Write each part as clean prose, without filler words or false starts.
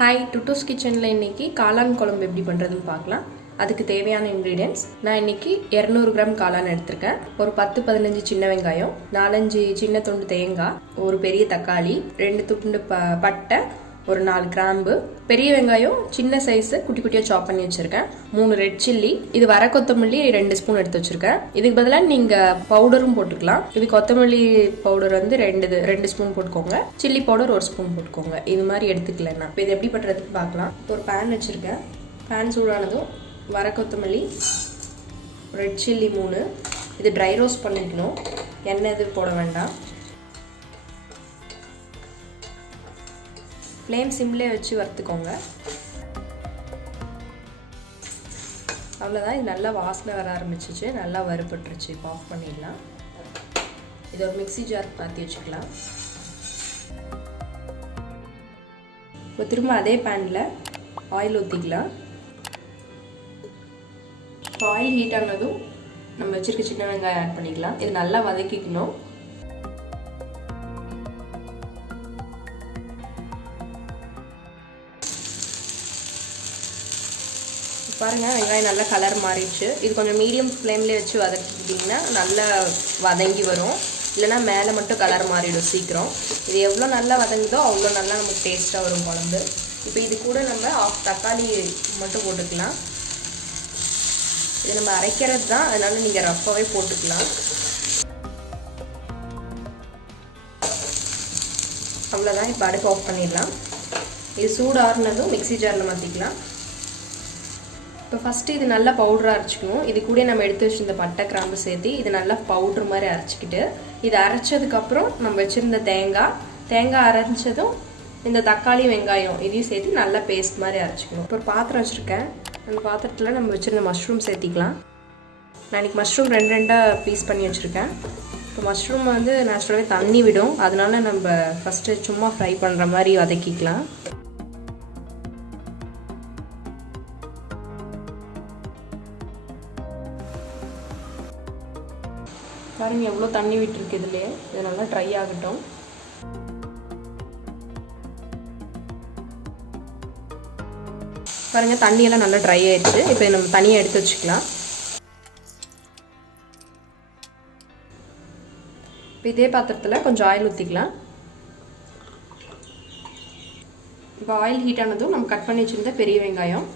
Hi டுட்டூஸ் கிச்சனில் இன்றைக்கி காளான் குழம்பு எப்படி பண்ணுறதுன்னு பார்க்கலாம். அதுக்கு தேவையான இன்க்ரீடியன்ட்ஸ் நான் இன்றைக்கி 200 கிராம் காளான் எடுத்திருக்கேன். ஒரு 10-15 சின்ன வெங்காயம், 4-5 சின்ன துண்டு தேங்காய், ஒரு பெரிய தக்காளி, 2 துண்டு பட்டை, ஒரு 4 கிராம்பு, பெரிய வெங்காயம் சின்ன சைஸு குட்டி குட்டியாக சாப் பண்ணி வச்சுருக்கேன், 3 ரெட் சில்லி, இது வர கொத்தமல்லி 2 ஸ்பூன் எடுத்து வச்சுருக்கேன். இதுக்கு பதிலாக நீங்கள் பவுடரும் போட்டுக்கலாம். இது கொத்தமல்லி பவுடர் வந்து 2 ஸ்பூன் போட்டுக்கோங்க, சில்லி பவுடர் 1 ஸ்பூன் போட்டுக்கோங்க. இது மாதிரி எடுத்துக்கலன்னா இப்போ இது எப்படி பண்ணுறதுக்கு பார்க்கலாம். ஒரு பேன் வச்சுருக்கேன். பேன் சூடானதும் வர கொத்தமல்லி, ரெட் சில்லி 3, இது ட்ரை ரோஸ்ட் பண்ணிக்கணும், எண்ணெய் இது போட வேண்டாம். ஃப்ளேம் சிம்லேயே வச்சு வறுத்துக்கோங்க. அவ்வளோதான், இது நல்லா வாசனை வர ஆரம்பிச்சிச்சு, நல்லா வறுபட்டுருச்சு. இப்போ ஆஃப் பண்ணிடலாம். இது ஒரு மிக்ஸி ஜார் மாற்றி வச்சுக்கலாம். இப்போ திரும்ப அதே பேனில் ஆயில் ஊற்றிக்கலாம். இப்போ ஆயில் ஹீட் ஆனதும் நம்ம வச்சுருக்க சின்ன வெங்காயம் ஆட் பண்ணிக்கலாம். இது நல்லா வதக்கிக்கணும். பாருங்கள், வெங்காயம் நல்லா கலர் மாறிடுச்சு. இது கொஞ்சம் மீடியம் ஃப்ளேம்லேயே வச்சு வதக்கிட்டிங்கன்னா நல்லா வதங்கி வரும், இல்லைனா மேலே மட்டும் கலர் மாறிடும் சீக்கிரம். இது எவ்வளோ நல்லா வதங்குதோ அவ்வளோ நல்லா நமக்கு டேஸ்ட்டாக வரும் குழம்பு. இப்போ இது கூட நம்ம தக்காளி மட்டும் போட்டுக்கலாம். இது நம்ம அரைக்கிறது தான், அதனால நீங்கள் ரஃப்பாகவே போட்டுக்கலாம். அவ்வளோதான், இப்போ அடுப்பு ஆஃப் பண்ணிடலாம். இது சூடாறுனதும் மிக்ஸி ஜாரில் மாற்றிக்கலாம். இப்போ ஃபஸ்ட்டு இது நல்லா பவுடராக அரைச்சிக்கணும். இது கூட நம்ம எடுத்து வச்சுருந்த பட்டை கிராம்பு சேர்த்து இது நல்லா பவுட்ரு மாதிரி அரைச்சிக்கிட்டு, இது அரைச்சதுக்கப்புறம் நம்ம வச்சுருந்த தேங்காய் அரைச்சதும் இந்த தக்காளி வெங்காயம் இதையும் சேர்த்து நல்லா பேஸ்ட் மாதிரி அரைச்சிக்கணும். இப்போ ஒரு பாத்திரம் வச்சுருக்கேன். அந்த பாத்திரத்தில் நம்ம வச்சுருந்த மஷ்ரூம் சேர்த்திக்கலாம். நான் இன்றைக்கி மஷ்ரூம் 2 பீஸ் பண்ணி வச்சுருக்கேன். இப்போ மஷ்ரூம் வந்து நேச்சுரலாகவே தண்ணி விடும், அதனால நம்ம ஃபஸ்ட்டு சும்மா ஃப்ரை பண்ணுற மாதிரி வதக்கிக்கலாம். பாருங்க எவ்வளோ தண்ணி விட்டுருக்கு இதுலேயே. இது நல்லா ட்ரை ஆகட்டும். பாருங்கள், தண்ணியெல்லாம் நல்லா ட்ரை ஆயிடுச்சு. இப்போ நம்ம தனியாக எடுத்து வச்சுக்கலாம். இப்போ இதே பாத்திரத்தில் கொஞ்சம் ஆயில் ஊற்றிக்கலாம். இப்போ ஆயில் ஹீட் ஆனதும் நம்ம கட் பண்ணி வச்சுருந்த பெரிய வெங்காயம்,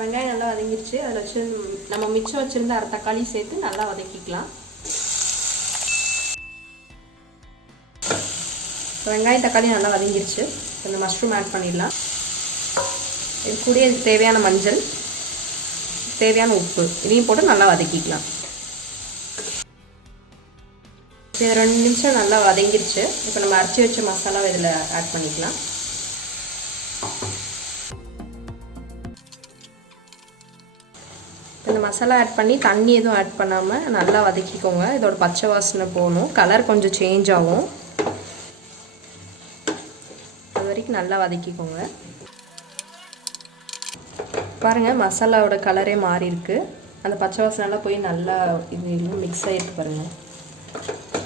வெங்காயம் நல்லா வதங்கிருச்சு. அதில் வச்சு நம்ம மிச்சம் வச்சுருந்த அரை தக்காளி சேர்த்து நல்லா வதக்கிக்கலாம். வெங்காயம் தக்காளி நல்லா வதங்கிருச்சு. இந்த மஷ்ரூம் ஆட் பண்ணிடலாம். இது கூட இதுக்கு தேவையான மஞ்சள், தேவையான உப்பு இதையும் போட்டு நல்லா வதக்கிக்கலாம். இது 2 நிமிஷம் நல்லா வதங்கிருச்சு. இப்போ நம்ம அரைச்சி வச்ச மசாலாவை இதில் ஆட் பண்ணிக்கலாம். இந்த மசாலா ஆட் பண்ணி தண்ணி எதுவும் ஆட் பண்ணாமல் நல்லா வதக்கிக்கோங்க. இதோட பச்சை வாசனை போகணும், கலர் கொஞ்சம் சேஞ்ச் ஆகும், அது வரைக்கும் நல்லா வதக்கிக்கோங்க. பாருங்கள், மசாலாவோட கலரே மாறி இருக்கு. அந்த பச்சை வாசனைலாம் போய் நல்லா இது மிக்ஸ் ஆகிருக்கு பாருங்கள்.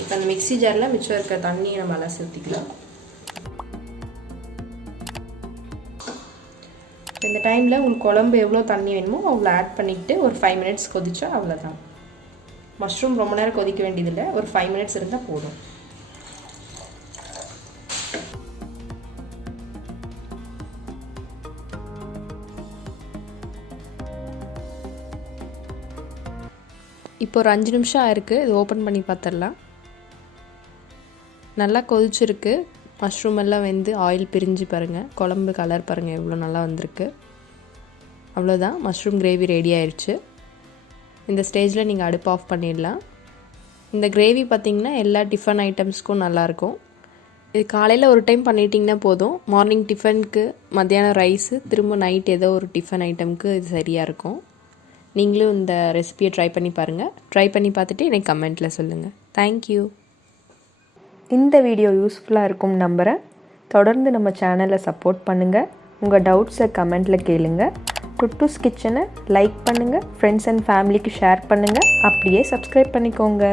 இப்போ அந்த மிக்ஸி ஜாரில் மிச்சம் இருக்கிற தண்ணியை நம்ம அலசி ஊற்றிக்கலாம். இந்த டைமில் உங்களுக்கு குழம்பு எவ்வளோ தண்ணி வேணுமோ அவ்வளோ ஆட் பண்ணிவிட்டு ஒரு 5 மினிட்ஸ் கொதிச்சா அவ்வளோதான். மஷ்ரூம் ரொம்ப நேரம் கொதிக்க வேண்டியதில்லை, ஒரு 5 மினிட்ஸ் இருந்தால் போதும். இப்போ ஒரு 5 நிமிஷம் ஆயிருக்கு. இது ஓப்பன் பண்ணி பார்த்துடலாம். நல்லா கொதிச்சிருக்கு. மஷ்ரூம் எல்லாம் வெந்து ஆயில் பிரிஞ்சு பாருங்கள். குழம்பு கலர் பாருங்கள் எவ்வளோ நல்லா வந்திருக்கு. அவ்வளோதான், மஷ்ரூம் கிரேவி ரெடி ஆயிடுச்சு. இந்த ஸ்டேஜில் நீங்கள் அடுப்பு ஆஃப் பண்ணிடலாம். இந்த கிரேவி பார்த்திங்கன்னா எல்லா டிஃபன் ஐட்டம்ஸ்க்கும் நல்லாயிருக்கும். இது காலையில் ஒரு டைம் பண்ணிட்டிங்கன்னா போதும். மார்னிங் டிஃபனுக்கு, மத்தியானம் ரைஸு, திரும்ப நைட் ஏதோ ஒரு டிஃபன் ஐட்டமுக்கு இது சரியாக இருக்கும். நீங்களும் இந்த ரெசிபியை ட்ரை பண்ணி பாருங்கள். ட்ரை பண்ணி பார்த்துட்டு எனக்கு கமெண்ட்டில் சொல்லுங்கள். தேங்க்யூ. இந்த வீடியோ யூஸ்ஃபுல்லாக இருக்கும் நம்புகிறேன். தொடர்ந்து நம்ம சேனலை சப்போர்ட் பண்ணுங்கள். உங்கள் டவுட்ஸை கமெண்ட்டில் கேளுங்க. டுட்டூஸ் கிச்சனை லைக் பண்ணுங்கள், ஃப்ரெண்ட்ஸ் அண்ட் ஃபேமிலிக்கு ஷேர் பண்ணுங்கள், அப்படியே சப்ஸ்கிரைப் பண்ணிக்கோங்க.